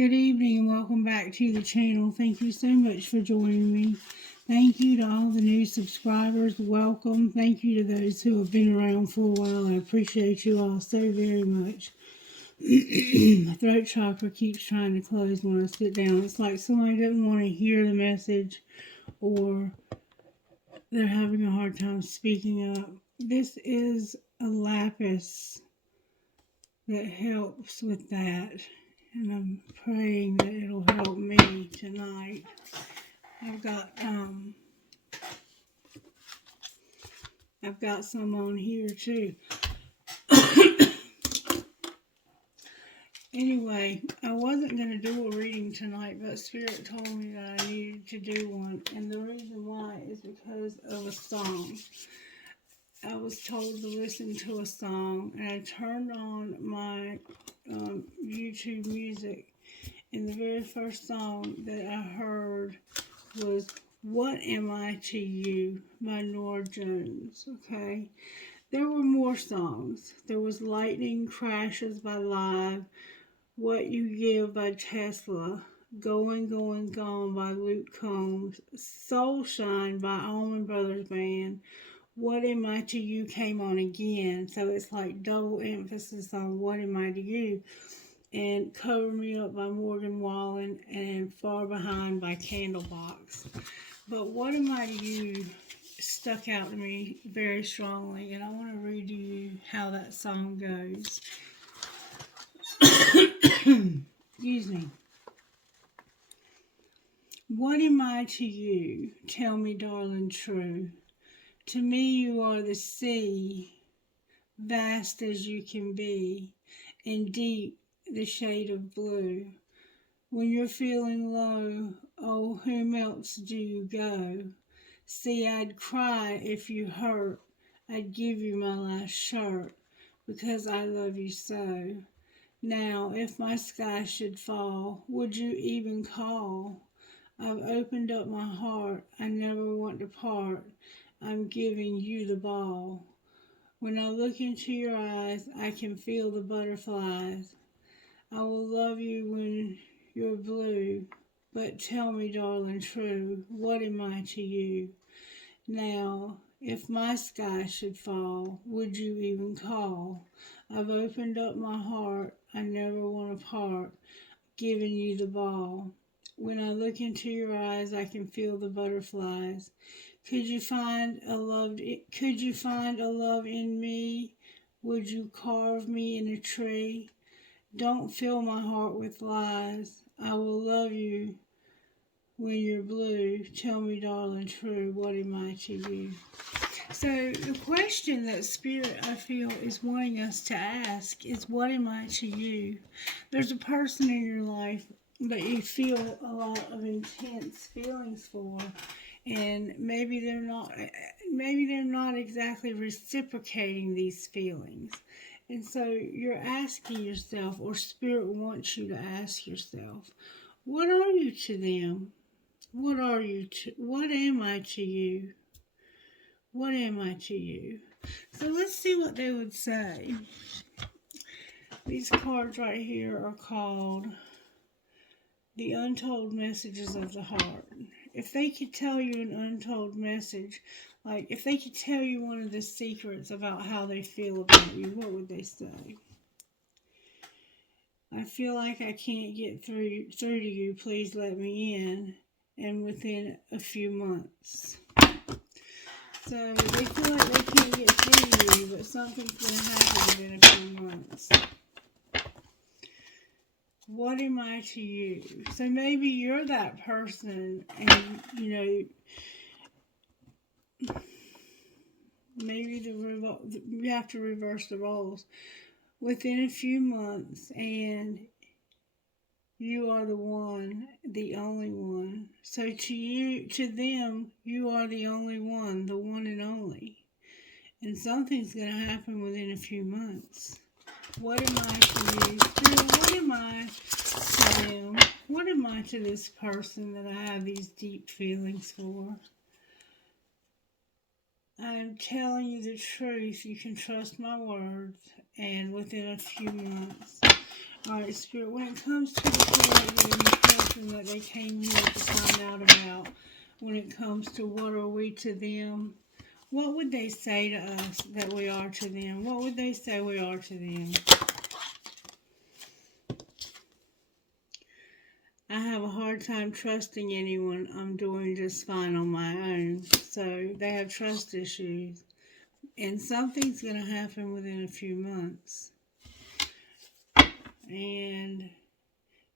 Good evening and welcome back to the channel. Thank you so much for joining me. Thank you to all the new subscribers. Welcome. Thank you to those who have been around for a while. I appreciate you all so very much. My throat chakra keeps trying to close when I sit down. It's like somebody doesn't want to hear the message or they're having a hard time speaking up. This is a lapis that helps with that. And I'm praying that it'll help me tonight. I've got some on here too. Anyway, I wasn't going to do a reading tonight, but Spirit told me that I needed to do one. And the reason why is because of a song. I was told to listen to a song, and I turned on my YouTube music. And the very first song that I heard was What Am I to You by Nora Jones, okay? There were more songs. There was Lightning Crashes by Live, What You Give by Tesla, Going, Going, Gone by Luke Combs, Soul Shine by Allman Brothers Band, What Am I to You came on again, so it's like double emphasis on What Am I to You. And Cover Me Up by Morgan Wallen and Far Behind by Candlebox. But What Am I to You stuck out to me very strongly, and I want to read to you how that song goes. Excuse me. What am I to you? Tell me, darling, true. To me you are the sea, vast as you can be, and deep the shade of blue. When you're feeling low, oh, whom else do you go? See, I'd cry if you hurt. I'd give you my last shirt, because I love you so. Now, if my sky should fall, would you even call? I've opened up my heart. I never want to part. I'm giving you the ball. When I look into your eyes, I can feel the butterflies. I will love you when you're blue, but tell me, darling, true, what am I to you? Now, if my sky should fall, would you even call? I've opened up my heart, I never want to part, giving you the ball. When I look into your eyes, I can feel the butterflies. Could you find a love in me? Would you carve me in a tree? Don't fill my heart with lies. I will love you when you're blue. Tell me, darling, true, what am I to you? So the question that Spirit, I feel, is wanting us to ask is, what am I to you? There's a person in your life that you feel a lot of intense feelings for, and maybe they're not exactly reciprocating these feelings. And so you're asking yourself, or Spirit wants you to ask yourself, what are you to them? What am I to you? What am I to you? So let's see what they would say. These cards right here are called the Untold Messages of the Heart. If they could tell you an untold message, like if they could tell you one of the secrets about how they feel about you, what would they say? I feel like I can't get through to you. Please let me in. And within a few months. So they feel like they can't get through to you, but something's going to happen within a few months. What am I to you? So maybe you're that person, and maybe you have to reverse the roles within a few months, and you are the one, the only one. So to them, you are the only one, the one and only. And something's going to happen within a few months. What am I to you? What am I to them? What am I to this person that I have these deep feelings for? I'm telling you the truth. You can trust my words. And within a few months. Alright, Spirit, when it comes to the person and the person that they came here to find out about, when it comes to what are we to them, what would they say to us that we are to them? What would they say we are to them? I have a hard time trusting anyone. I'm doing just fine on my own. So they have trust issues. And something's going to happen within a few months. And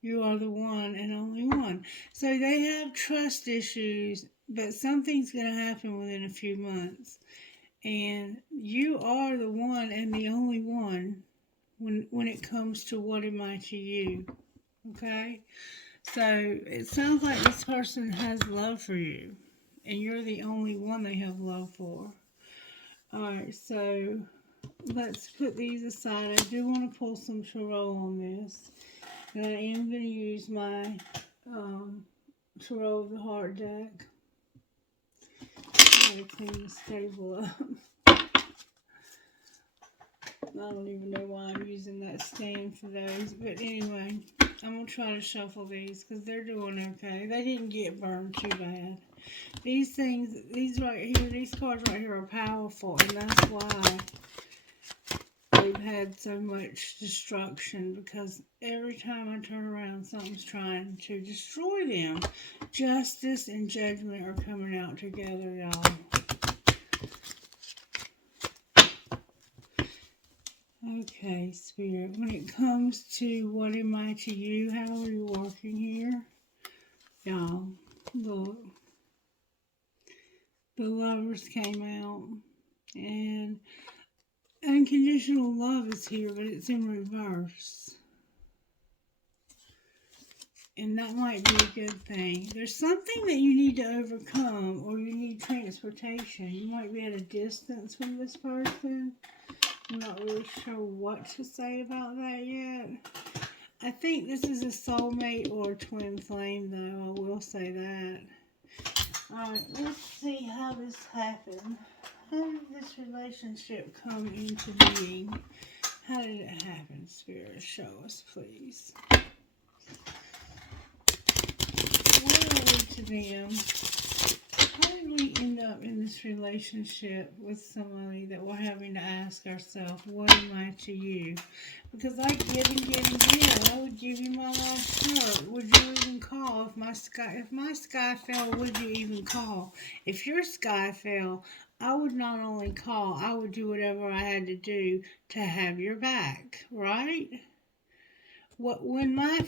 you are the one and only one. So they have trust issues, but something's going to happen within a few months. And you are the one and the only one when it comes to what am I to you. Okay? So it sounds like this person has love for you, and you're the only one they have love for. Alright, so let's put these aside. I do want to pull some tarot on this, and I am going to use my Tarot of the Heart deck. I'm going to clean this table up. I don't even know why I'm using that stand for those, but anyway, I'm going to try to shuffle these because they're doing okay. They didn't get burned too bad. These things, these right here, these cards right here are powerful, and that's why they've had so much destruction, because every time I turn around, something's trying to destroy them. Justice and judgment are coming out together, y'all. Okay, Spirit, when it comes to what am I to you, how are you working here? Y'all, look. The Lovers came out, and unconditional love is here, but it's in reverse. And that might be a good thing. There's something that you need to overcome, or you need transportation. You might be at a distance from this person. I'm not really sure what to say about that yet. I think this is a soulmate or a twin flame, though. I will say that. Alright, let's see how this happened. How did this relationship come into being? How did it happen, Spirit? Show us, please. What are we to them? How did we end up in this relationship with somebody that we're having to ask ourselves, what am I to you? Because I give and give and give. I would give you my last shirt. Would you even call if my sky fell? Would you even call? If your sky fell, I would not only call, I would do whatever I had to do to have your back, right? When my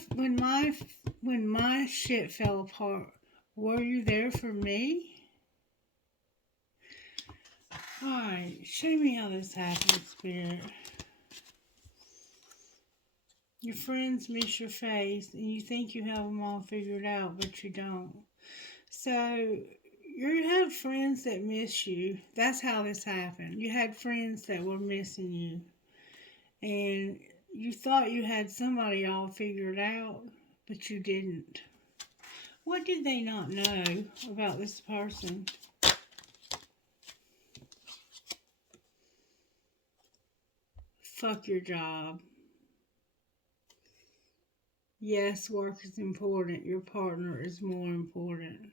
shit fell apart, were you there for me? Alright, show me how this happened, Spirit. Your friends miss your face, and you think you have them all figured out, but you don't. So, you have friends that miss you. That's how this happened. You had friends that were missing you. And you thought you had somebody all figured out, but you didn't. What did they not know about this person? Fuck your job. Yes, work is important. Your partner is more important.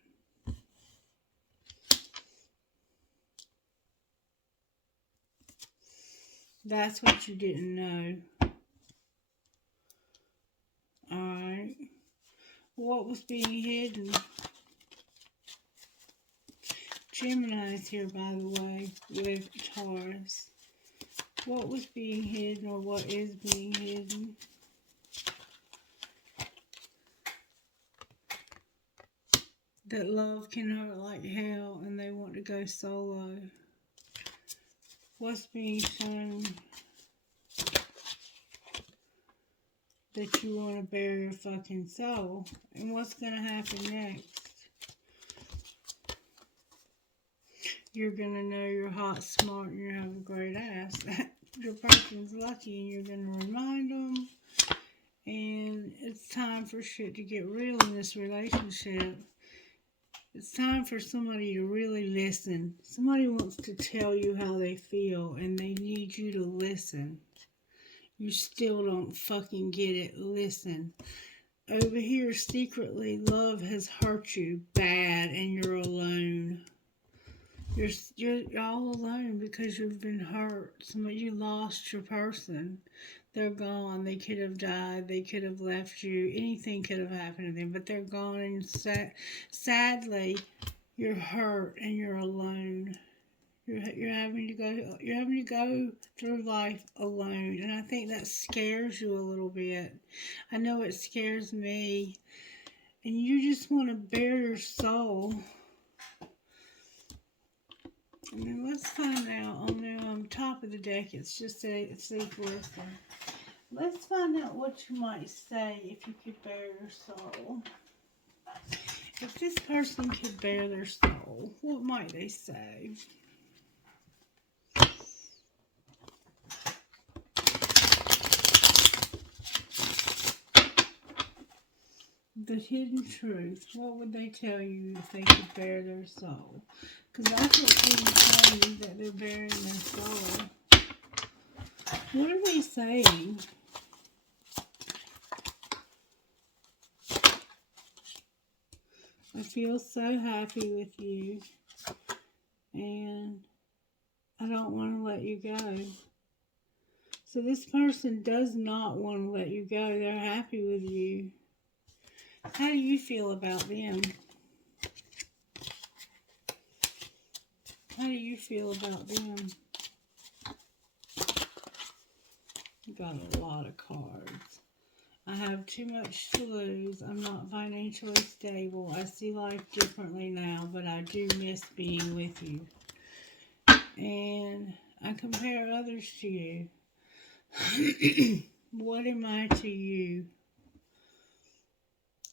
That's what you didn't know. Alright. What was being hidden? Gemini is here, by the way, with Taurus. What was being hidden, or what is being hidden? That love can hurt like hell and they want to go solo. What's being shown? That you want to bare your fucking soul. And what's going to happen next? You're going to know you're hot, smart, and you have a great ass. Your person's lucky, and you're going to remind them. And it's time for shit to get real in this relationship. It's time for somebody to really listen. Somebody wants to tell you how they feel, and they need you to listen. You still don't fucking get it. Listen. Over here, secretly, love has hurt you bad and you're alone. You're all alone because you've been hurt. You lost your person. They're gone. They could have died. They could have left you. Anything could have happened to them, but they're gone. And sadly, you're hurt and you're alone. You're having to go. You're having to go through life alone, and I think that scares you a little bit. I know it scares me, and you just want to bare your soul. And then let's find out on the top of the deck. It's just a sleep wisdom. Let's find out what you might say if you could bare your soul. If this person could bare their soul, what might they say? The hidden truth. What would they tell you if they could bare their soul? Because that's what's being told you, that they're bearing their soul. What are they saying? I feel so happy with you, and I don't want to let you go. So this person does not want to let you go. They're happy with you. How do you feel about them? How do you feel about them? You got a lot of cards. I have too much to lose. I'm not financially stable. I see life differently now, but I do miss being with you. And I compare others to you. What am I to you?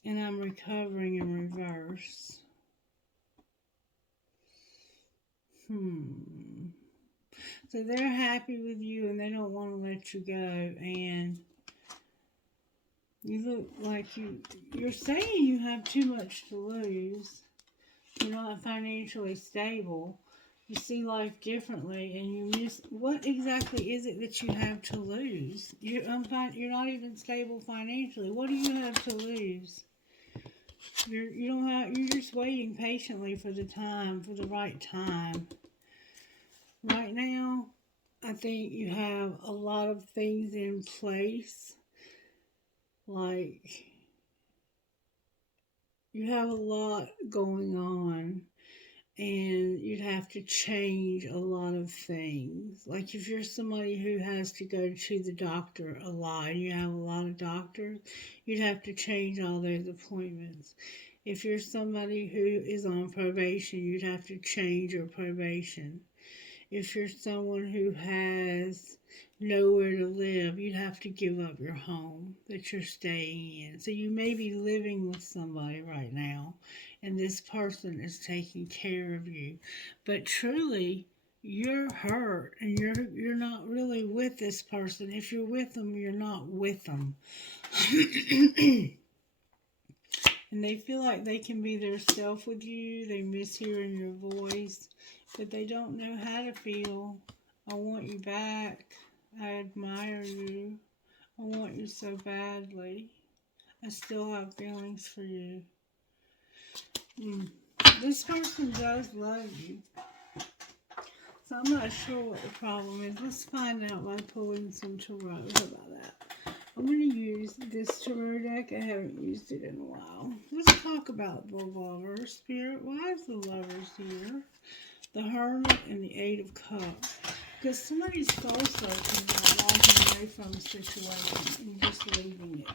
And I'm recovering in reverse. So they're happy with you and they don't want to let you go. And you look like you're saying you have too much to lose. You're not financially stable. You see life differently and you miss. What exactly is it that you have to lose? You're not even stable financially. What do you have to lose? You're just waiting patiently for the right time. Right now, I think you have a lot of things in place. Like, you have a lot going on, and you'd have to change a lot of things. Like, if you're somebody who has to go to the doctor a lot, and you have a lot of doctors, you'd have to change all those appointments. If you're somebody who is on probation, you'd have to change your probation. If you're someone who has nowhere to live, you'd have to give up your home that you're staying in. So you may be living with somebody right now, and this person is taking care of you. But truly, you're hurt, and you're not really with this person. If you're with them, you're not with them. And they feel like they can be their self with you. They miss hearing your voice, but they don't know how to feel. I want you back. I admire you. I want you so badly. I still have feelings for you. This person does love you. So I'm not sure what the problem is. Let's find out by pulling some tarot. How about that? I'm going to use this tarot deck. I haven't used it in a while. Let's talk about the Lovers, Spirit. Why is the Lovers here? The Hermit and the Eight of Cups. Because somebody's soul searching about walking away from a situation and just leaving it.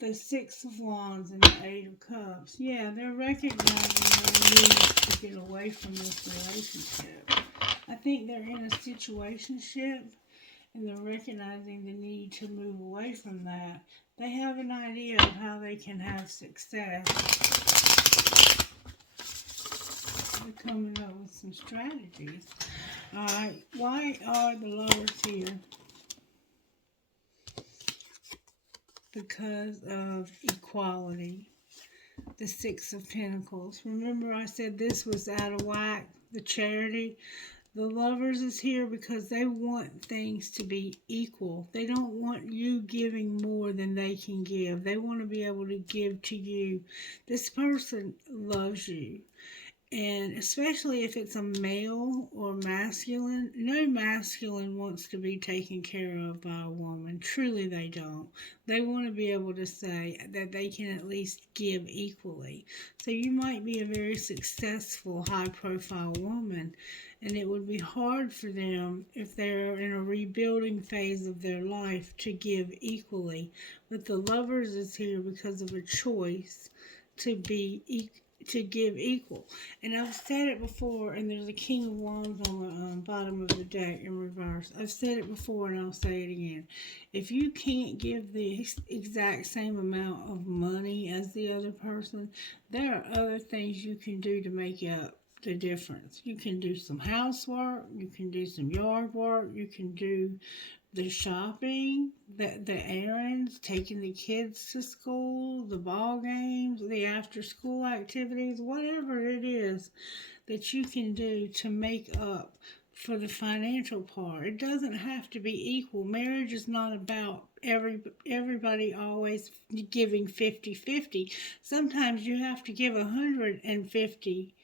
The Six of Wands and the Eight of Cups. Yeah, they're recognizing their need to get away from this relationship. I think they're in a situationship and they're recognizing the need to move away from that. They have an idea of how they can have success. They're coming up with some strategies. Alright, why are the Lovers here? Because of equality. The Six of Pentacles. Remember I said this was out of whack, the charity? The Lovers is here because they want things to be equal. They don't want you giving more than they can give. They want to be able to give to you. This person loves you. And especially if it's a male or masculine, no masculine wants to be taken care of by a woman. Truly, they don't. They want to be able to say that they can at least give equally. So you might be a very successful, high-profile woman, and it would be hard for them if they're in a rebuilding phase of their life to give equally. But the Lovers is here because of a choice to be to give equal. And I've said it before, and there's a King of Wands on the bottom of the deck in reverse. I've said it before, and I'll say it again. If you can't give the exact same amount of money as the other person, there are other things you can do to make up the difference. You can do some housework, you can do some yard work, you can do the shopping, the errands, taking the kids to school, the ball games, the after school activities, whatever it is that you can do to make up for the financial part. It doesn't have to be equal. Marriage is not about everybody always giving 50-50. Sometimes you have to give 150.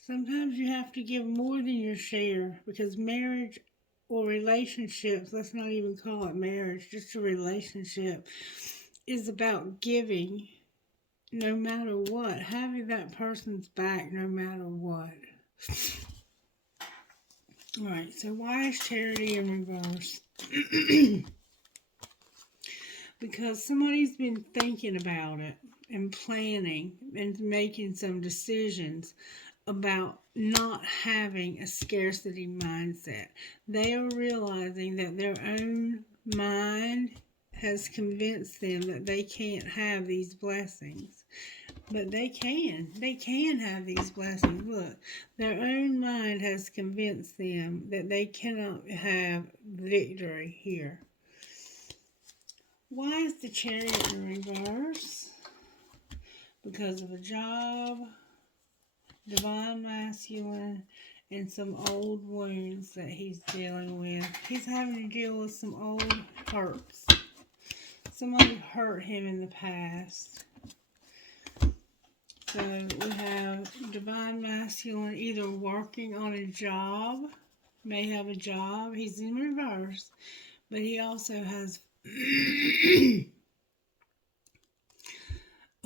Sometimes you have to give more than your share, because marriage or relationships, let's not even call it marriage, just a relationship, is about giving no matter what, having that person's back no matter what. Alright, so why is charity in reverse? Because somebody's been thinking about it and planning and making some decisions about not having a scarcity mindset. They are realizing that their own mind has convinced them that they can't have these blessings. But they can. They can have these blessings. Look, their own mind has convinced them that they cannot have victory here. Why is the Chariot in reverse? Because of a job, divine masculine, and some old wounds that he's dealing with. He's having to deal with some old hurts. Somebody hurt him in the past. So we have divine masculine either working on a job, may have a job. He's in reverse, but he also has a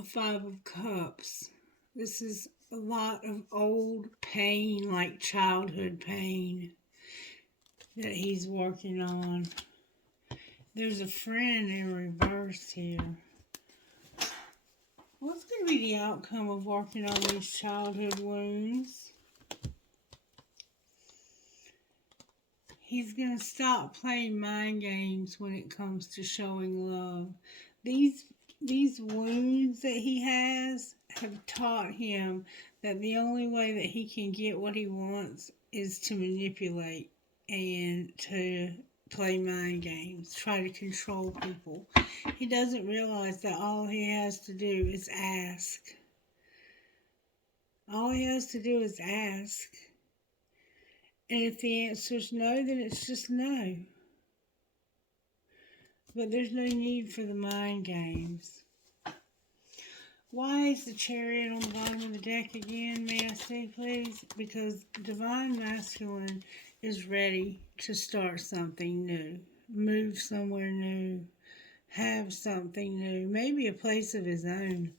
5 of Cups. This is a lot of old pain, like childhood pain, that he's working on. There's a friend in reverse here. What's going to be the outcome of working on these childhood wounds? He's going to stop playing mind games when it comes to showing love. These wounds that he has have taught him that the only way that he can get what he wants is to manipulate and to play mind games, try to control people. He doesn't realize that all he has to do is ask. All he has to do is ask. And if the answer is no, then it's just no. But there's no need for the mind games. Why is the Chariot on the bottom of the deck again, may I say, please? Because divine masculine is ready to start something new, move somewhere new, have something new, maybe a place of his own.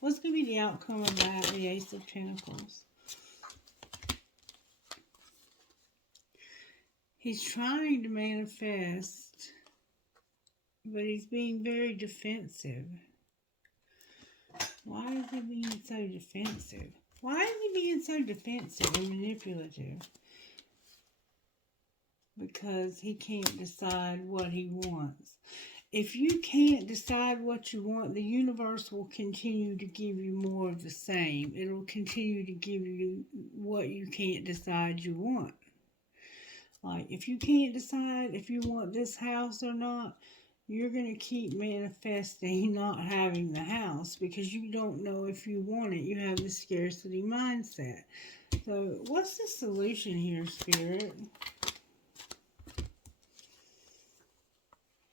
What's going to be the outcome of that, the Ace of Pentacles? He's trying to manifest, but he's being very defensive. Why is he being so defensive? Why is he being so defensive and manipulative? Because he can't decide what he wants. If you can't decide what you want, the universe will continue to give you more of the same. It will continue to give you what you can't decide you want. Like, if you can't decide if you want this house or not, you're going to keep manifesting not having the house because you don't know if you want it. You have the scarcity mindset. So what's the solution here, Spirit?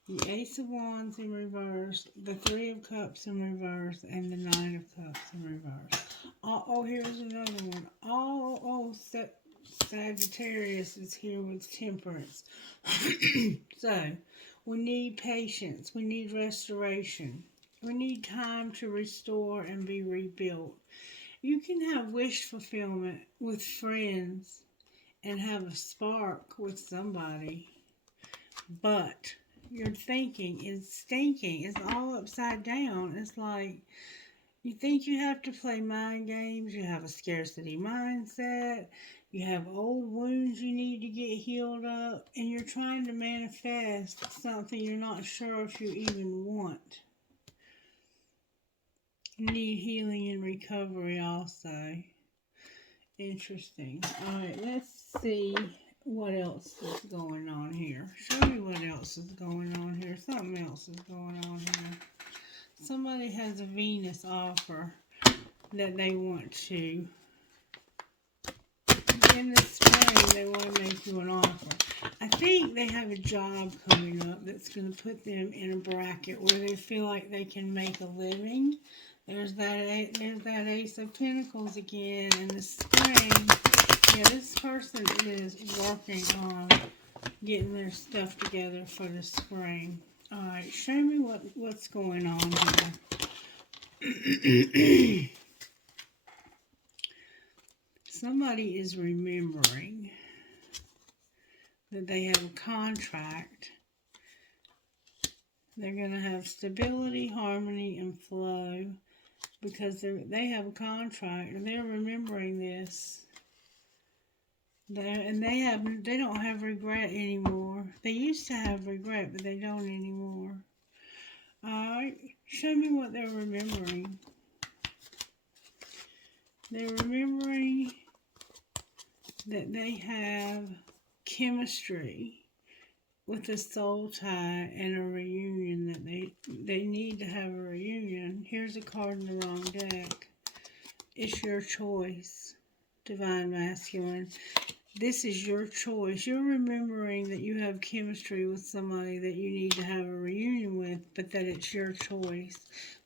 The Ace of Wands in reverse, the Three of Cups in reverse, and the Nine of Cups in reverse. Oh, here's another one. Sagittarius is here with Temperance. So, we need patience. We need restoration. We need time to restore and be rebuilt. You can have wish fulfillment with friends and have a spark with somebody, but your thinking is stinking. It's all upside down. It's like you think you have to play mind games. You have a scarcity mindset. You have old wounds you need to get healed up. And you're trying to manifest something you're not sure if you even want. You need healing and recovery also. Interesting. Alright, let's see what else is going on here. Show me what else is going on here. Something else is going on here. Somebody has a Venus offer that they want to. In the spring, they want to make you an offer. I think they have a job coming up that's going to put them in a bracket where they feel like they can make a living. There's that Ace of Pentacles again in the spring. Yeah, this person is working on getting their stuff together for the spring. Alright, show me what's going on here. Somebody is remembering that they have a contract. They're going to have stability, harmony, and flow because they have a contract and they're remembering this. They don't have regret anymore. They used to have regret, but they don't anymore. Alright, show me what they're remembering. They're remembering that they have chemistry with a soul tie and a reunion, that they need to have a reunion. Here's a card in the wrong deck. It's your choice, Divine Masculine. This is your choice. You're remembering that you have chemistry with somebody that you need to have a reunion with, but that it's your choice.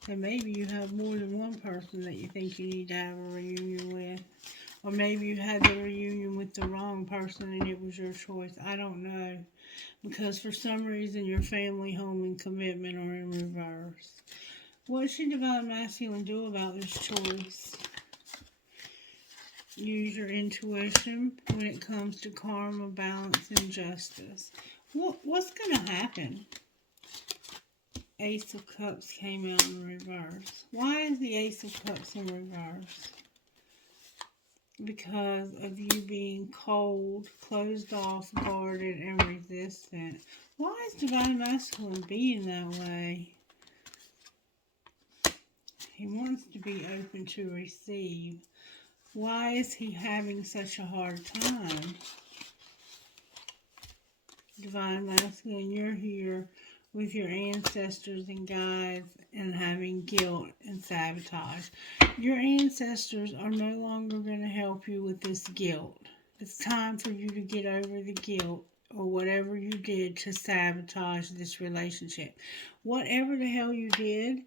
So maybe you have more than one person that you think you need to have a reunion with. Or maybe you had the reunion with the wrong person and it was your choice. I don't know. Because for some reason your family, home, and commitment are in reverse. What should Divine Masculine do about this choice? Use your intuition when it comes to karma, balance, and justice. What's going to happen? Ace of Cups came out in reverse. Why is the Ace of Cups in reverse? Because of you being cold, closed off, guarded, and resistant. Why is Divine Masculine being that way? He wants to be open to receive. Why is he having such a hard time? Divine Masculine, you're here with your ancestors and guides and having guilt and sabotage. Your ancestors are no longer going to help you with this guilt. It's time for you to get over the guilt or whatever you did to sabotage this relationship. Whatever the hell you did,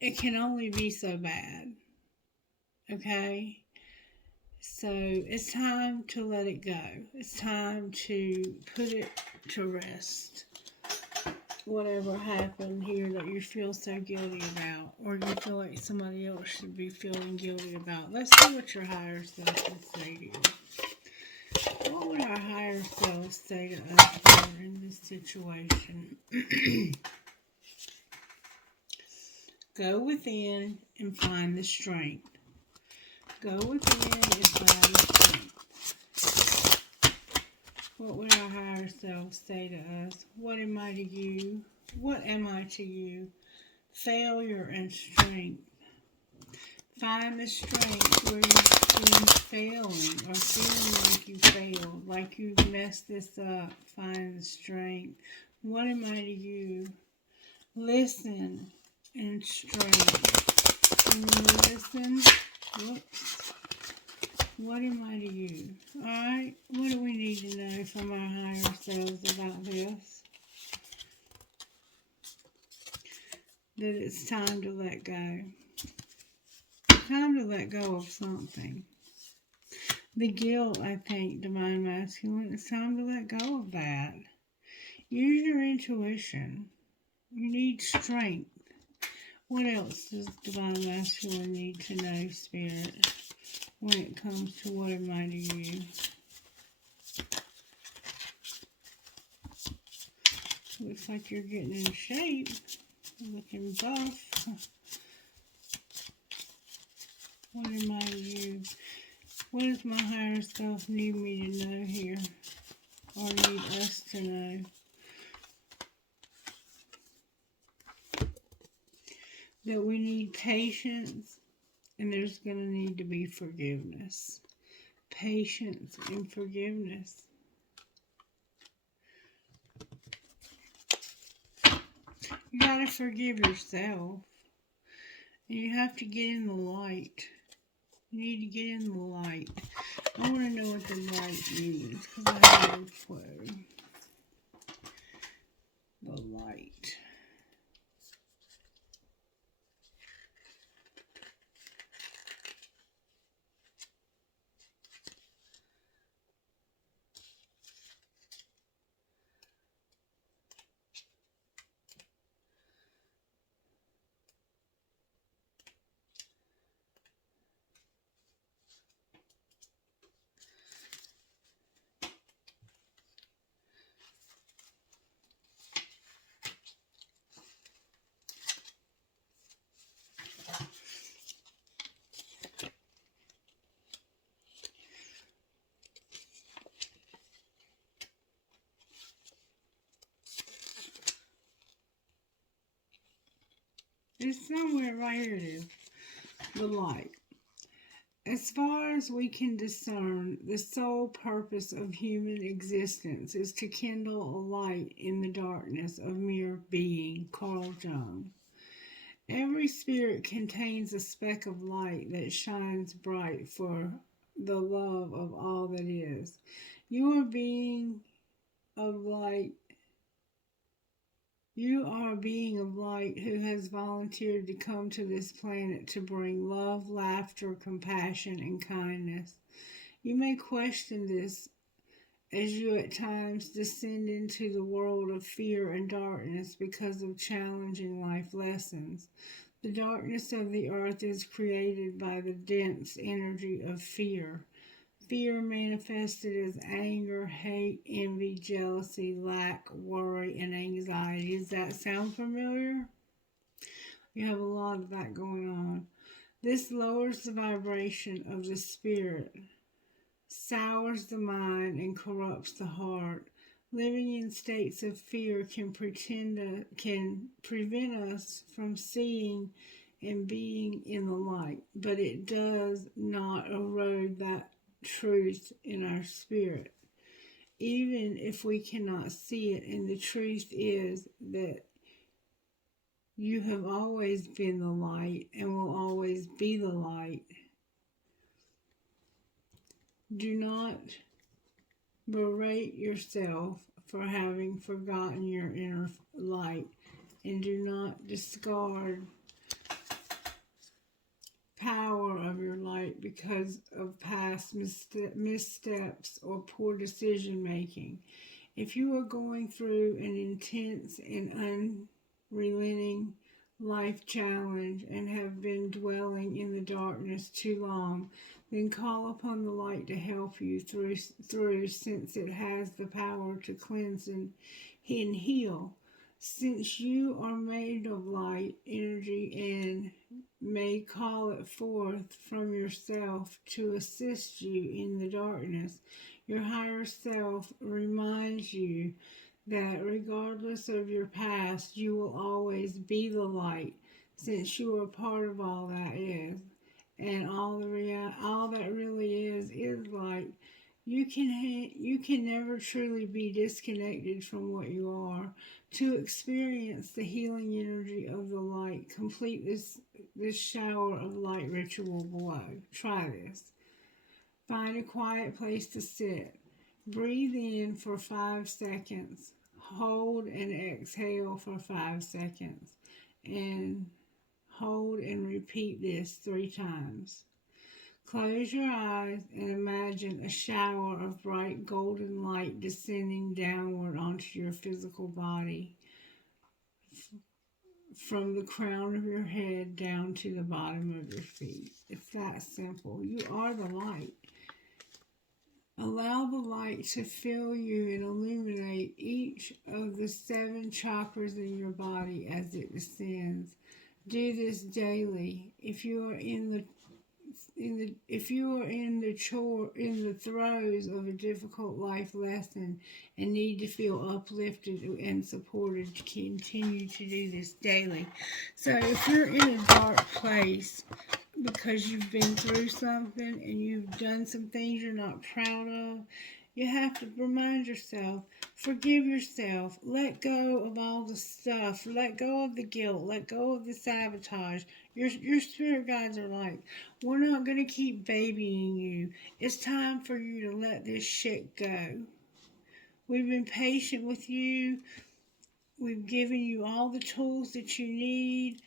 it can only be so bad. Okay? So it's time to let it go. It's time to put it to rest. Whatever happened here that you feel so guilty about, or you feel like somebody else should be feeling guilty about. Let's see what your higher self would say to you. What would our higher self say to us here in this situation? Go within and find the strength. Go within and find the strength. What would our higher self say to us? What am I to you? What am I to you? Failure and strength. Find the strength where you've been failing or feeling like you failed, like you've messed this up. Find the strength. What am I to you? Listen and straight. Listen. Whoops. What am I to you? Alright, what do we need to know from our higher selves about this? That it's time to let go. Time to let go of something. The guilt, I think, Divine Masculine, it's time to let go of that. Use your intuition. You need strength. What else does Divine Masculine need to know, Spirit, when it comes to what am I to you? Looks like you're getting in shape. Looking buff. What am I to you? What does my higher self need me to know here? Or need us to know? That we need patience, and there's going to need to be forgiveness. Patience and forgiveness. You got to forgive yourself. And you have to get in the light. You need to get in the light. I want to know what the light means, because I have no clue. The light. It's somewhere right here. It is. The light. As far as we can discern, the sole purpose of human existence is to kindle a light in the darkness of mere being. Carl Jung. Every spirit contains a speck of light that shines bright for the love of all that is. You are being of light. You are a being of light who has volunteered to come to this planet to bring love, laughter, compassion, and kindness. You may question this as you at times descend into the world of fear and darkness because of challenging life lessons. The darkness of the earth is created by the dense energy of fear. Fear manifested as anger, hate, envy, jealousy, lack, worry, and anxiety. Does that sound familiar? You have a lot of that going on. This lowers the vibration of the spirit, sours the mind, and corrupts the heart. Living in states of fear can prevent us from seeing and being in the light, but it does not erode that truth in our spirit, even if we cannot see it. And the truth is that you have always been the light and will always be the light. Do not berate yourself for having forgotten your inner light, and do not discard power of your light because of past missteps or poor decision making. If you are going through an intense and unrelenting life challenge and have been dwelling in the darkness too long, then call upon the light to help you through since it has the power to cleanse and heal. Since you are made of light energy and may call it forth from yourself to assist you in the darkness, your higher self reminds you that regardless of your past, you will always be the light, since you are part of all that is. And all that really is light. You can never truly be disconnected from what you are. To experience the healing energy of the light, complete this shower of light ritual below. Try this. Find a quiet place to sit. Breathe in for 5 seconds. Hold and exhale for 5 seconds. And hold and repeat this 3 times. Close your eyes and imagine a shower of bright golden light descending downward onto your physical body from the crown of your head down to the bottom of your feet. It's that simple. You are the light. Allow the light to fill you and illuminate each of the 7 chakras in your body as it descends. Do this daily. If you are in the throes of a difficult life lesson and need to feel uplifted and supported, continue to do this daily. So if you're in a dark place because you've been through something and you've done some things you're not proud of, you have to remind yourself, forgive yourself, let go of all the stuff, let go of the guilt, let go of the sabotage. Your spirit guides are like, we're not going to keep babying you. It's time for you to let this shit go. We've been patient with you. We've given you all the tools that you need.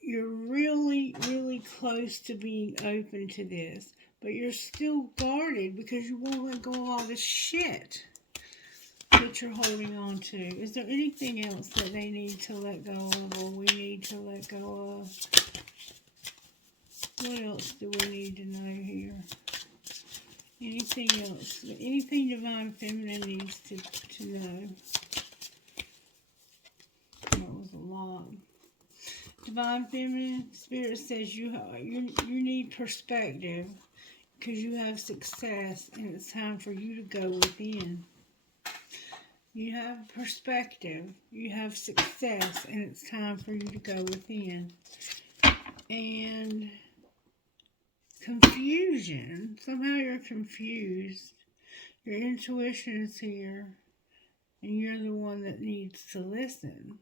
You're really, really close to being open to this, but you're still guarded because you won't let go of all this shit that you're holding on to. Is there anything else that they need to let go of, or we need to let go of? What else do we need to know here? Anything else? Anything Divine Feminine needs to know? That was a lot. Divine Feminine, Spirit says you need perspective because you have success and it's time for you to go within. You have perspective, you have success, and it's time for you to go within. And confusion, somehow you're confused. Your intuition is here, and you're the one that needs to listen.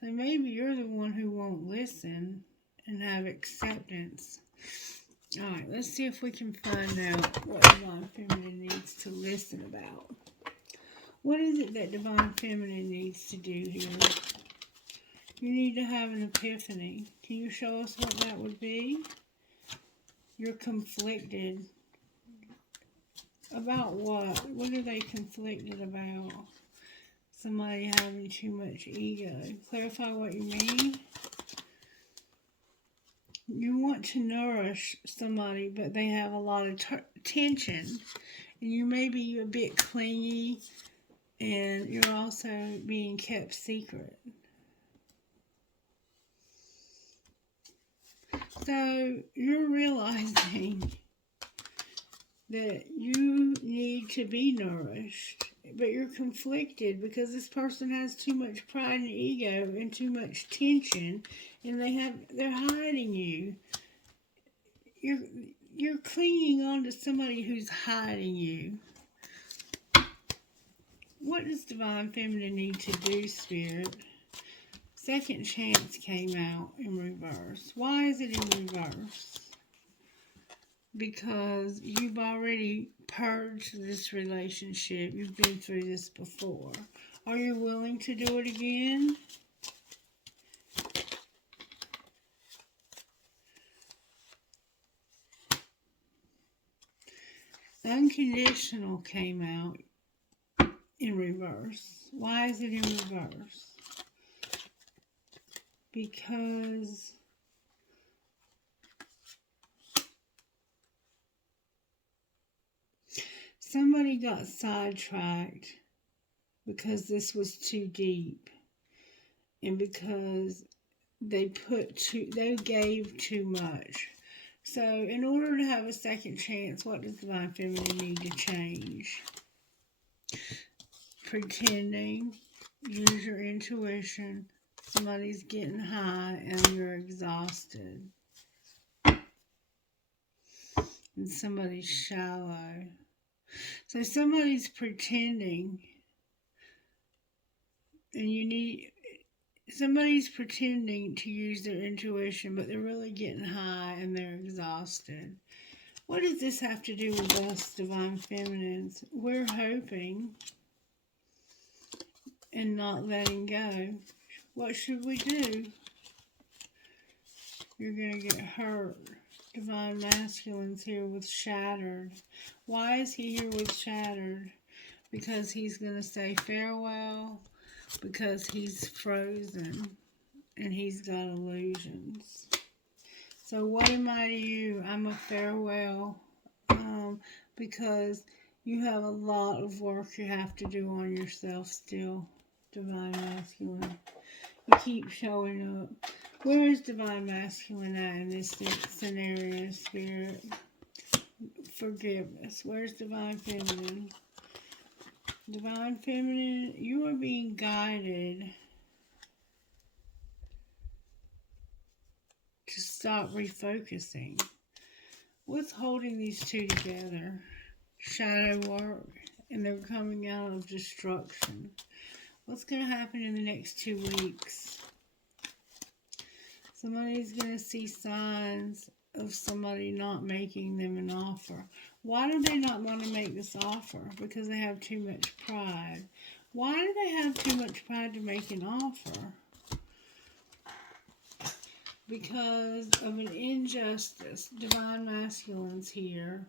So maybe you're the one who won't listen and have acceptance. Alright, let's see if we can find out what Divine Feminine needs to listen about. What is it that Divine Feminine needs to do here? You need to have an epiphany. Can you show us what that would be? You're conflicted. About what? What are they conflicted about? Somebody having too much ego. Clarify what you mean. You want to nourish somebody, but they have a lot of tension. And you may be a bit clingy, and you're also being kept secret. So you're realizing that you need to be nourished, but you're conflicted because this person has too much pride and ego and too much tension, and they're hiding you. You're clinging on to somebody who's hiding you. What does Divine Feminine need to do, Spirit? Second Chance came out in reverse. Why is it in reverse? Because you've already purged this relationship. You've been through this before. Are you willing to do it again? Unconditional came out in reverse. Why is it in reverse? Because somebody got sidetracked because this was too deep, and because they gave too much. So in order to have a second chance, what does Divine Feminine need to change? Pretending, use your intuition. Somebody's getting high and you're exhausted. And somebody's shallow. So somebody's pretending, and somebody's pretending to use their intuition, but they're really getting high and they're exhausted. What does this have to do with us, Divine Feminines? We're hoping and not letting go. What should we do? You're going to get hurt. Divine Masculine's here with shattered. Why is he here with shattered? Because he's going to say farewell, because he's frozen and he's got illusions. So what am I to you? I'm a farewell, because you have a lot of work you have to do on yourself still, Divine Masculine. You keep showing up. Where is Divine Masculine at in this scenario, Spirit? Forgiveness. Where's Divine Feminine? Divine Feminine, you are being guided to stop refocusing. What's holding these two together? Shadow work, and they're coming out of destruction. What's going to happen in the next 2 weeks? Somebody's going to see signs of somebody not making them an offer. Why do they not want to make this offer? Because they have too much pride. Why do they have too much pride to make an offer? Because of an injustice. Divine Masculine's here,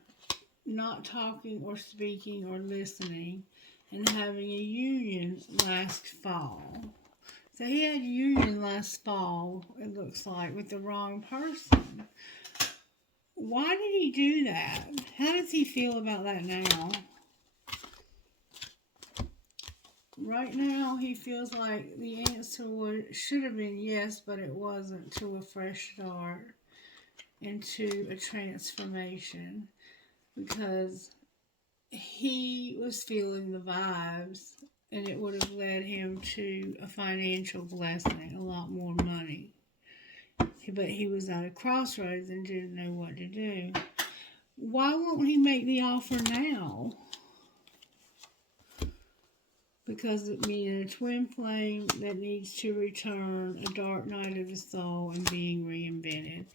not talking or speaking or listening, and having a union last fall. So he had a union last fall, it looks like, with the wrong person. Why did he do that? How does he feel about that now? Right now, he feels like the answer should have been yes, but it wasn't, to a fresh start and to a transformation, because he was feeling the vibes, and it would have led him to a financial blessing, a lot more money. But he was at a crossroads and didn't know what to do. Why won't he make the offer now? Because it means a twin flame that needs to return, a dark night of the soul, and being reinvented.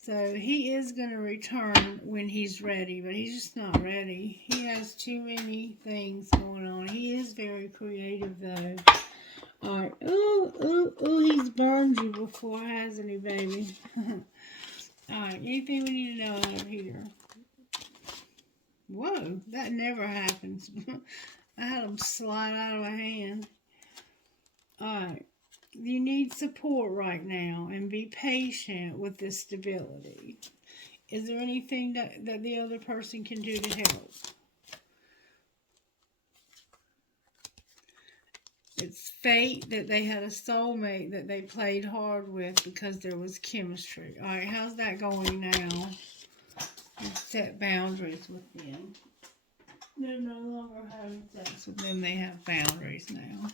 So he is going to return when he's ready, but he's just not ready. He has too many things going on. He is very creative, though. Alright. Ooh, he's burned you before, hasn't he, baby? Alright, anything we need to know out of here? Whoa, that never happens. I had them slide out of my hand. Alright. You need support right now, and be patient with this stability. Is there anything that the other person can do to help? It's fate that they had a soulmate that they played hard with because there was chemistry. Alright, how's that going now? And set boundaries with them. They're no longer having sex with them. They have boundaries now.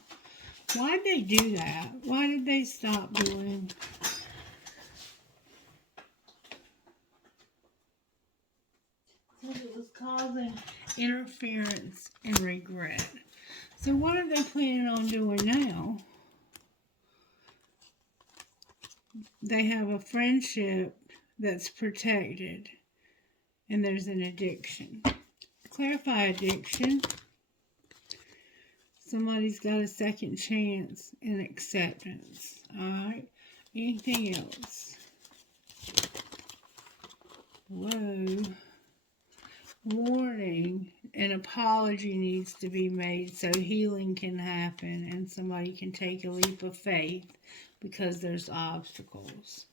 Why did they do that? Why did they stop doing? Because it was causing interference and regret. So what are they planning on doing now? They have a friendship that's protected, and there's an addiction. Clarify addiction. Somebody's got a second chance and acceptance. Alright. Anything else? Whoa. Warning. An apology needs to be made so healing can happen and somebody can take a leap of faith, because there's obstacles.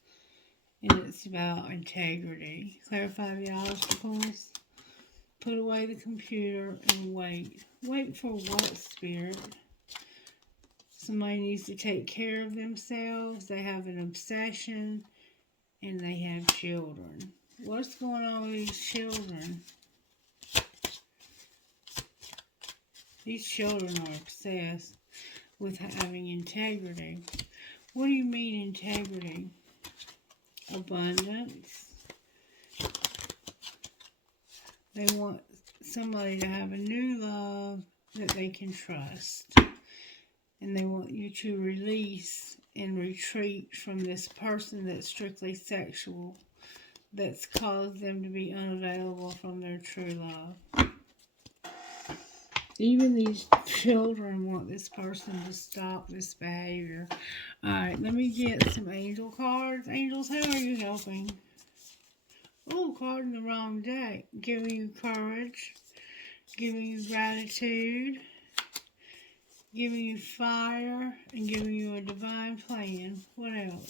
And it's about integrity. Clarify the obstacles. Put away the computer and wait. Wait for what, Spirit? Somebody needs to take care of themselves. They have an obsession, and they have children. What's going on with these children? These children are obsessed with having integrity. What do you mean integrity? Abundance. They want somebody to have a new love that they can trust. And they want you to release and retreat from this person that's strictly sexual, that's caused them to be unavailable from their true love. Even these children want this person to stop this behavior. Alright, let me get some angel cards. Angels, how are you helping? Oh, card in the wrong deck. Giving you courage, giving you gratitude, giving you fire, and giving you a divine plan. What else?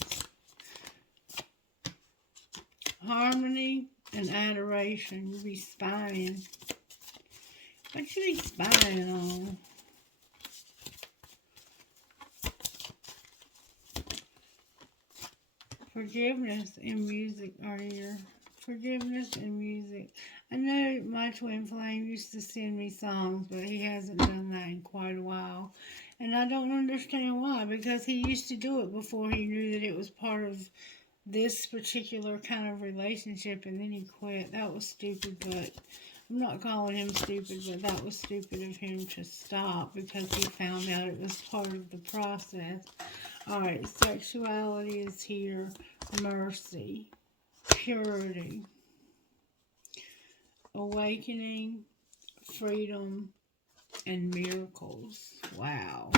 Harmony and adoration. You'll be spying. What you be spying on? Forgiveness and music are here. Forgiveness and music. I know my twin flame used to send me songs, but he hasn't done that in quite a while. And I don't understand why, because he used to do it before he knew that it was part of this particular kind of relationship, and then he quit. That was stupid, but I'm not calling him stupid, but that was stupid of him to stop because he found out it was part of the process. Alright, sexuality is here. Mercy. Purity. Awakening. Freedom. And miracles. Wow.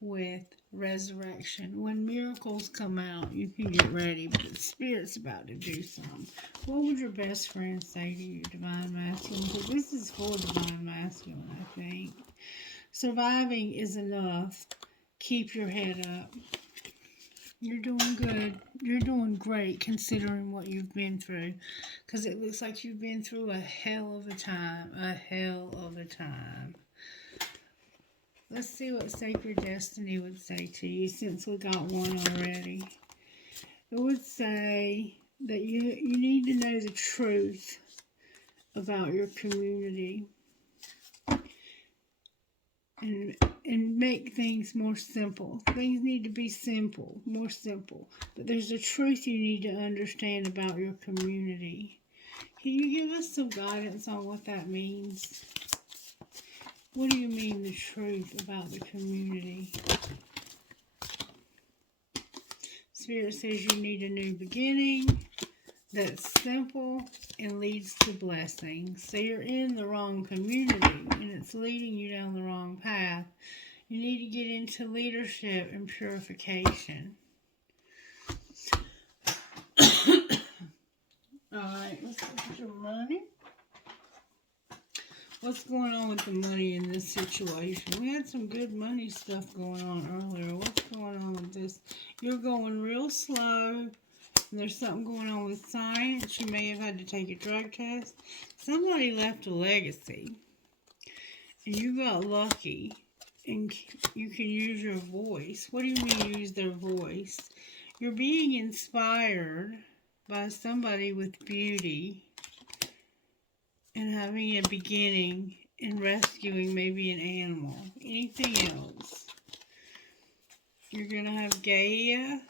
With resurrection. When miracles come out, you can get ready, but the Spirit's about to do something. What would your best friend say to you, Divine Masculine? Because this is for Divine Masculine, I think. Surviving is enough. Keep your head up. You're doing good. You're doing great considering what you've been through. Because it looks like you've been through a hell of a time. A hell of a time. Let's see what Sacred Destiny would say to you since we got one already. It would say that you need to know the truth about your community. And make things more simple. Things need to be simple, more simple. But there's a truth you need to understand about your community. Can you give us some guidance on what that means? What do you mean, the truth about the community? Spirit says you need a new beginning that's simple and leads to blessings. So you're in the wrong community and it's leading you down the wrong path. You need to get into leadership and purification. Alright, let's look at your money. What's going on with the money in this situation? We had some good money stuff going on earlier. What's going on with this? You're going real slow. There's something going on with science. You may have had to take a drug test. Somebody left a legacy. And you got lucky. And you can use your voice. What do you mean use their voice? You're being inspired by somebody with beauty. And having a beginning and rescuing maybe an animal. Anything else? You're going to have Gaia.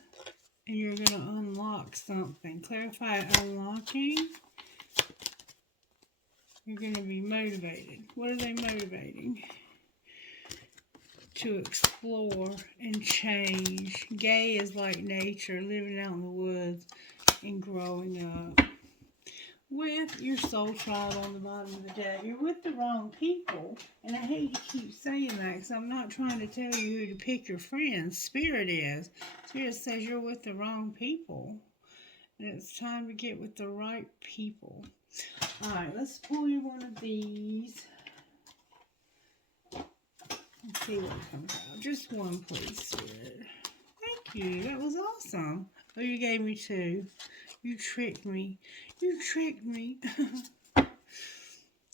And you're going to unlock something. Clarify unlocking. You're going to be motivated. What are they motivating? To explore and change. Gay is like nature, living out in the woods and growing up. With your soul tribe on the bottom of the deck. You're with the wrong people. And I hate to keep saying that because I'm not trying to tell you who to pick your friends. Spirit is. Spirit says you're with the wrong people. And it's time to get with the right people. Alright, let's pull you one of these. Let's see what comes out. Just one, please, Spirit. Thank you. That was awesome. Oh, you gave me two. You tricked me. You tricked me.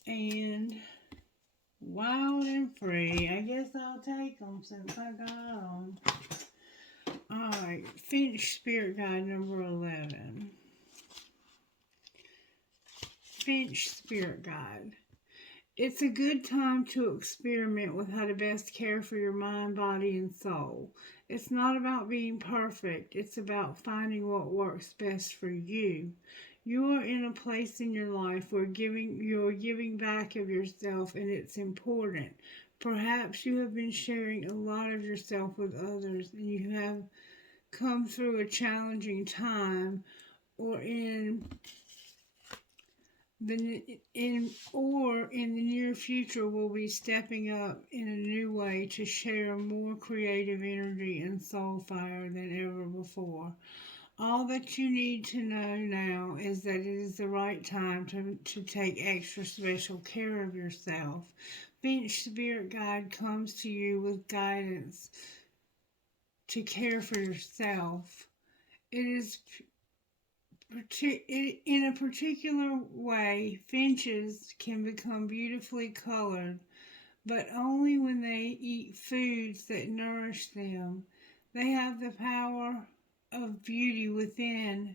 And wild and free. I guess I'll take them since I got them. Alright. Finch Spirit Guide number 11. Finch Spirit Guide. It's a good time to experiment with how to best care for your mind, body, and soul. It's not about being perfect. It's about finding what works best for you. You are in a place in your life where you're giving back of yourself, and it's important. Perhaps you have been sharing a lot of yourself with others and you have come through a challenging time, or in the near future will be stepping up in a new way to share more creative energy and soul fire than ever before. All that you need to know now is that it is the right time to take extra special care of yourself. Finch Spirit Guide comes to you with guidance to care for yourself. It is in a particular way, finches can become beautifully colored, but only when they eat foods that nourish them. They have the power of beauty within,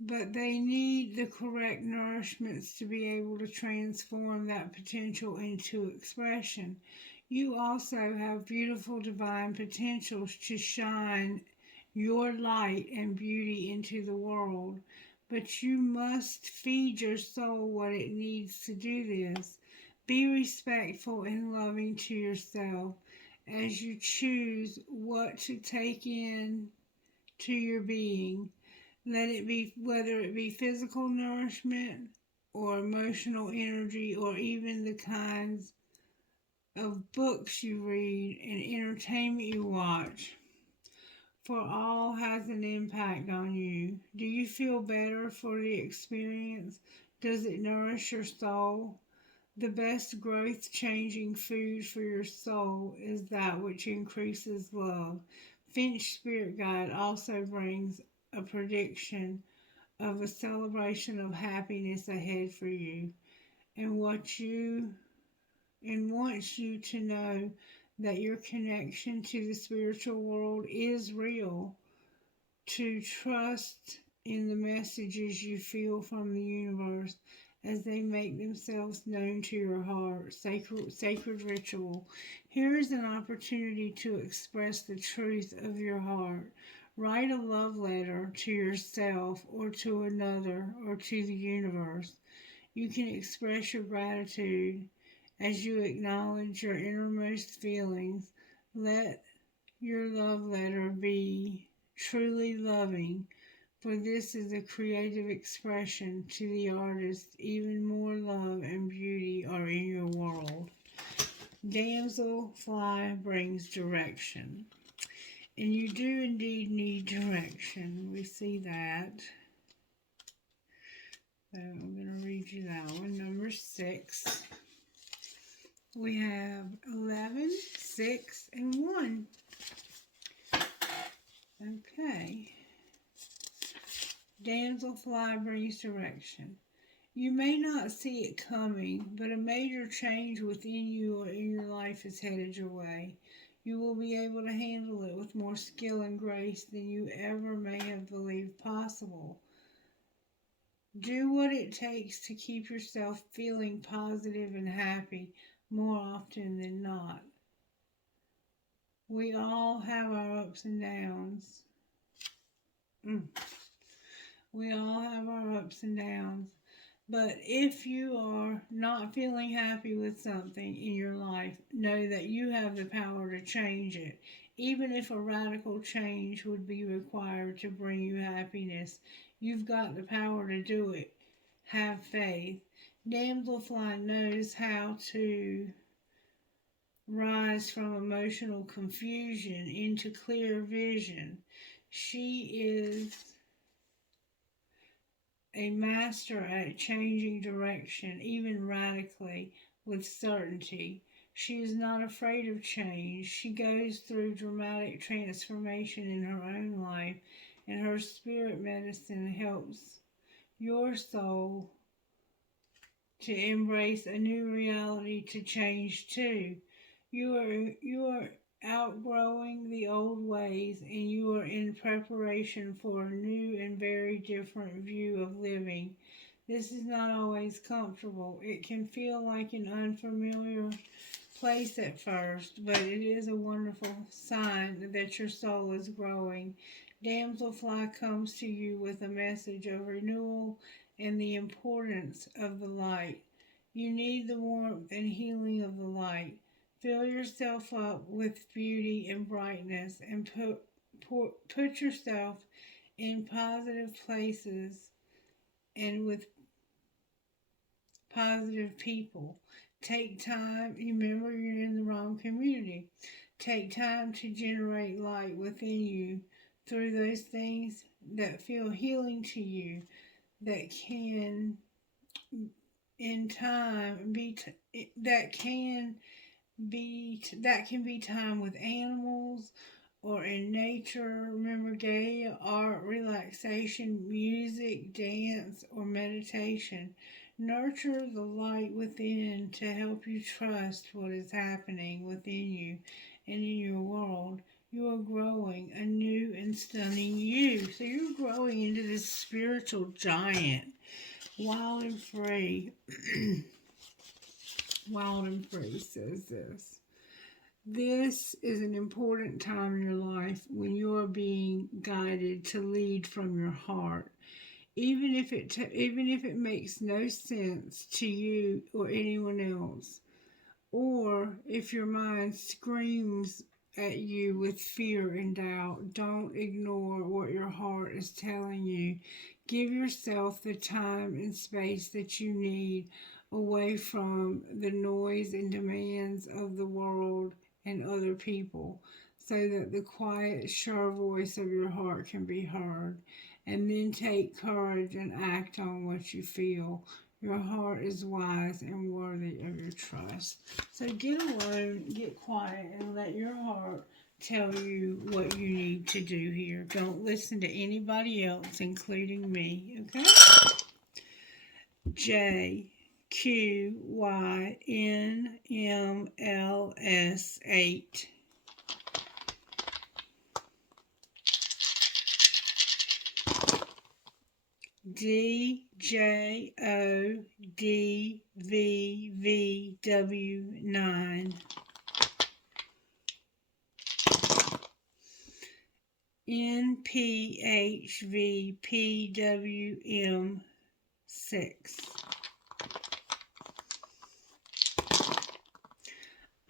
but they need the correct nourishments to be able to transform that potential into expression. You also have beautiful divine potentials to shine your light and beauty into the world, but you must feed your soul what it needs to do this. Be respectful and loving to yourself as you choose what to take in to your being. Let it be, whether it be physical nourishment or emotional energy or even the kinds of books you read and entertainment you watch, for all has an impact on you. Do you feel better for the experience? Does it nourish your soul? The best growth changing food for your soul is that which increases love. Finch Spirit Guide also brings a prediction of a celebration of happiness ahead for you, and wants you to know that your connection to the spiritual world is real, to trust in the messages you feel from the universe as they make themselves known to your heart. Sacred ritual. Here is an opportunity to express the truth of your heart. Write a love letter to yourself or to another or to the universe. You can express your gratitude as you acknowledge your innermost feelings. Let your love letter be truly loving, for this is a creative expression to the artist. Even more love and beauty are in your world. Damselfly brings direction. And you do indeed need direction. We see that. So I'm going to read you that one. Number 6. We have 11, 6, and 1. Okay. Damselfly brings direction. You may not see it coming, but a major change within you or in your life is headed your way. You will be able to handle it with more skill and grace than you ever may have believed possible. Do what it takes to keep yourself feeling positive and happy more often than not. We all have our ups and downs. We all have our ups and downs. But if you are not feeling happy with something in your life, know that you have the power to change it. Even if a radical change would be required to bring you happiness, you've got the power to do it. Have faith. Damselfly knows how to rise from emotional confusion into clear vision. She is a master at changing direction, even radically, with certainty. She is not afraid of change. She goes through dramatic transformation in her own life, and her spirit medicine helps your soul to embrace a new reality to change too. You are outgrowing the old ways, and you are in preparation for a new and very different view of living. This is not always comfortable. It can feel like an unfamiliar place at first, but it is a wonderful sign that your soul is growing. Damselfly comes to you with a message of renewal and the importance of the light. You need the warmth and healing of the light. Fill yourself up with beauty and brightness and put yourself in positive places and with positive people. Take time, remember you're in the wrong community. Take time to generate light within you through those things that feel healing to you, that can in time that can be time with animals or in nature. Remember, gay art, relaxation, music, dance, or meditation. Nurture the light within to help you trust what is happening within you and in your world. You are growing a new and stunning you. So you're growing into this spiritual giant, wild and free. Wild and free says this. This is an important time in your life when you are being guided to lead from your heart. Even if it makes no sense to you or anyone else, or if your mind screams at you with fear and doubt, don't ignore what your heart is telling you. Give yourself the time and space that you need away from the noise and demands of the world and other people, so that the quiet, sure voice of your heart can be heard. And then take courage and act on what you feel. Your heart is wise and worthy of your trust. So get alone, get quiet, and let your heart tell you what you need to do here. Don't listen to anybody else, including me, okay? JQYNMLS8. DJODVVW9. NPHVPWM6.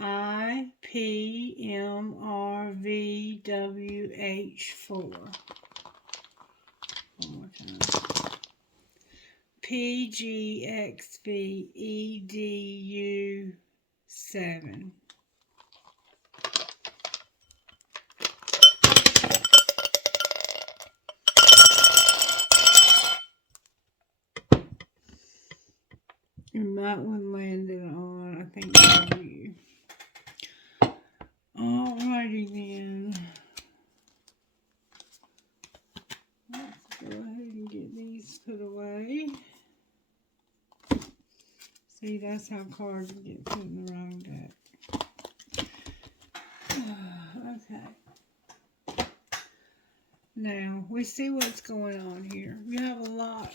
IPMRVWH4. One more time. PGXVEDU7. And that one landed on, I think, W. Alrighty then. Let's go ahead and get these put away. See, that's how cards get put in the wrong deck. Okay. Now, we see what's going on here. You have a lot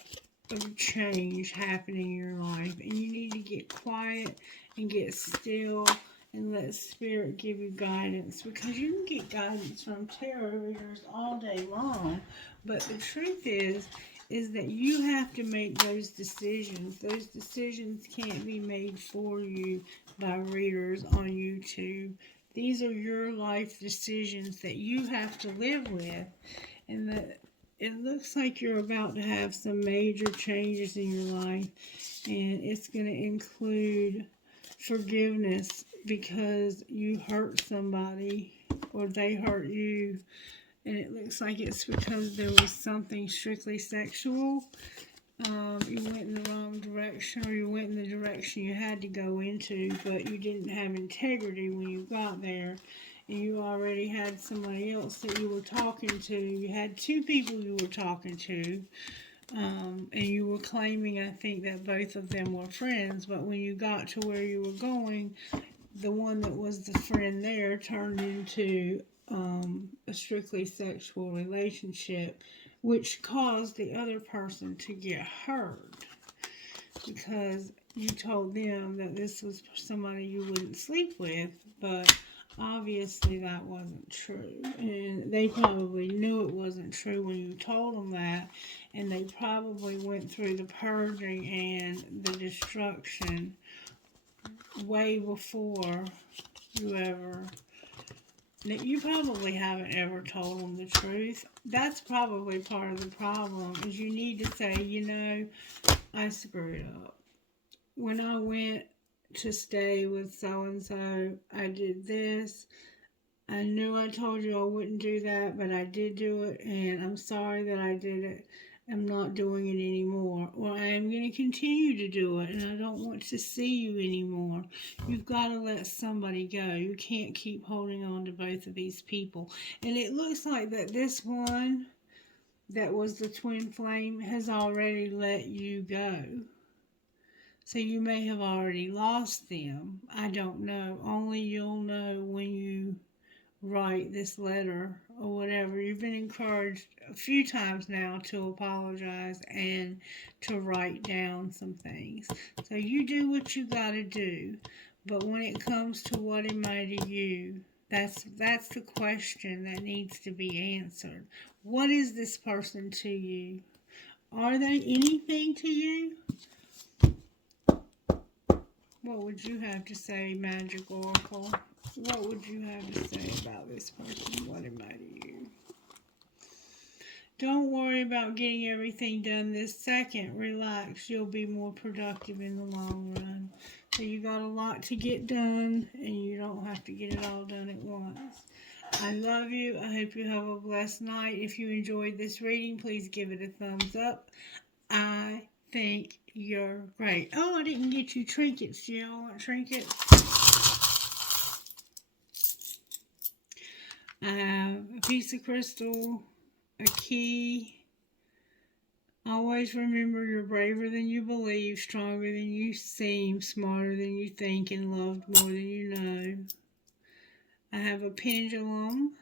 of change happening in your life, and you need to get quiet and get still and let Spirit give you guidance, because you can get guidance from tarot readers all day long, but the truth is that you have to make those decisions. Those decisions can't be made for you by readers on YouTube. These are your life decisions that you have to live with, and that it looks like you're about to have some major changes in your life, and it's going to include forgiveness because you hurt somebody or they hurt you, and it looks like it's because there was something strictly sexual. You went in the wrong direction, or you went in the direction you had to go into, but you didn't have integrity when you got there, and you already had somebody else that you were talking to. You had two people you were talking to, and you were claiming, I think, that both of them were friends, but when you got to where you were going, the one that was the friend there turned into a strictly sexual relationship, which caused the other person to get hurt. because you told them that this was somebody you wouldn't sleep with, but obviously that wasn't true. And they probably knew it wasn't true when you told them that, and they probably went through the purging and the destruction way before you ever. You probably haven't ever told them the truth. That's probably part of the problem, is you need to say, I screwed up. When I went to stay with so-and-so, I did this. I knew I told you I wouldn't do that, but I did do it, and I'm sorry that I did it. I'm not doing it anymore. Or I am going to continue to do it, and I don't want to see you anymore. You've got to let somebody go. You can't keep holding on to both of these people. And it looks like that this one that was the twin flame has already let you go. So you may have already lost them. I don't know. Only you'll know when you write this letter or whatever. You've been encouraged a few times now to apologize and to write down some things. So you do what you got to do. But when it comes to what am I to you, that's the question that needs to be answered. What is this person to you? Are they anything to you? What would you have to say, Magic Oracle? What would you have to say about this person? What am I to you? Don't worry about getting everything done this second. Relax. You'll be more productive in the long run. So you got a lot to get done, and you don't have to get it all done at once. I love you. I hope you have a blessed night. If you enjoyed this reading, please give it a thumbs up. I think you're great. Oh, I didn't get you trinkets. Do y'all want trinkets? I have a piece of crystal, a key. Always remember you're braver than you believe, stronger than you seem, smarter than you think, and loved more than you know. I have a pendulum.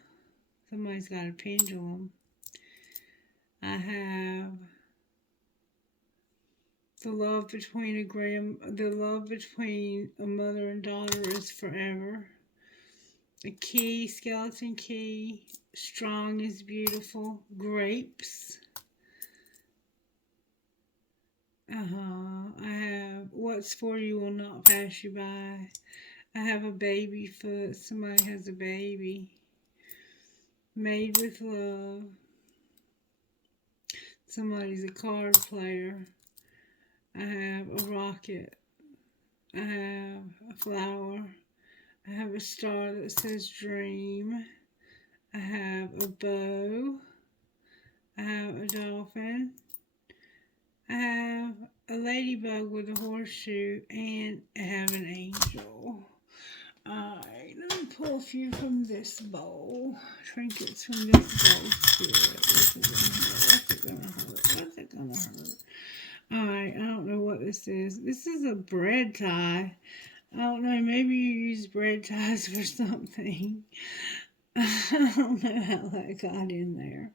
Somebody's got a pendulum. I have the love between a mother and daughter is forever. A key, skeleton key. Strong is beautiful. Grapes. I have what's for you will not pass you by. I have a baby foot. Somebody has a baby. Made with love. Somebody's a card player. I have a rocket. I have a flower. I have a star that says dream. I have a bow. I have a dolphin. I have a ladybug with a horseshoe, and I have an angel. Alright, let me pull a few from this bowl. Trinkets from this bowl. Spirit. What's it gonna hurt? What's it gonna hurt? Alright, I don't know what this is. This is a bread tie. I don't know, maybe you use bread ties for something. I don't know how that got in there.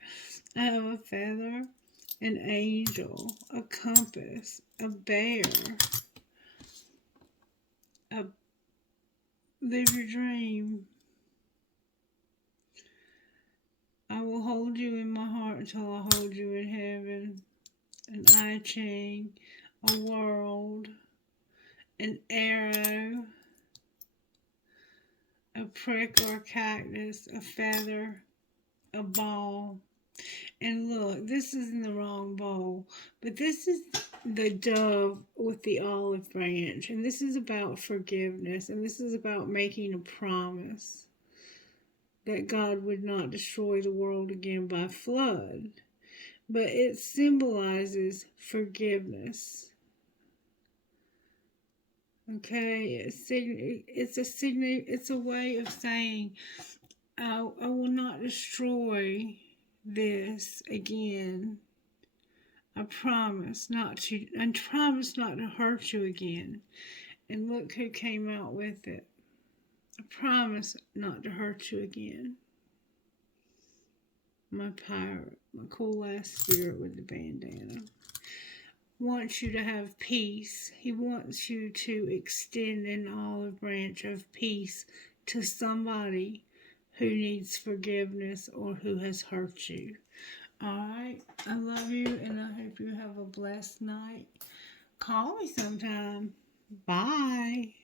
I have a feather, an angel, a compass, a bear, a live your dream. I will hold you in my heart until I hold you in heaven. An eye chain, a world, an arrow, a prick or a cactus, a feather, a ball. And look, this is in the wrong bowl, but this is the dove with the olive branch, and this is about forgiveness, and this is about making a promise that God would not destroy the world again by flood, but it symbolizes forgiveness. Okay, it's a way of saying, I will not destroy this again. I promise not to hurt you again. And look who came out with it. I promise not to hurt you again. My pirate, my cool ass spirit with the bandana. wants you to have peace. He wants you to extend an olive branch of peace to somebody who needs forgiveness or who has hurt you. Alright, I love you and I hope you have a blessed night. Call me sometime. Bye.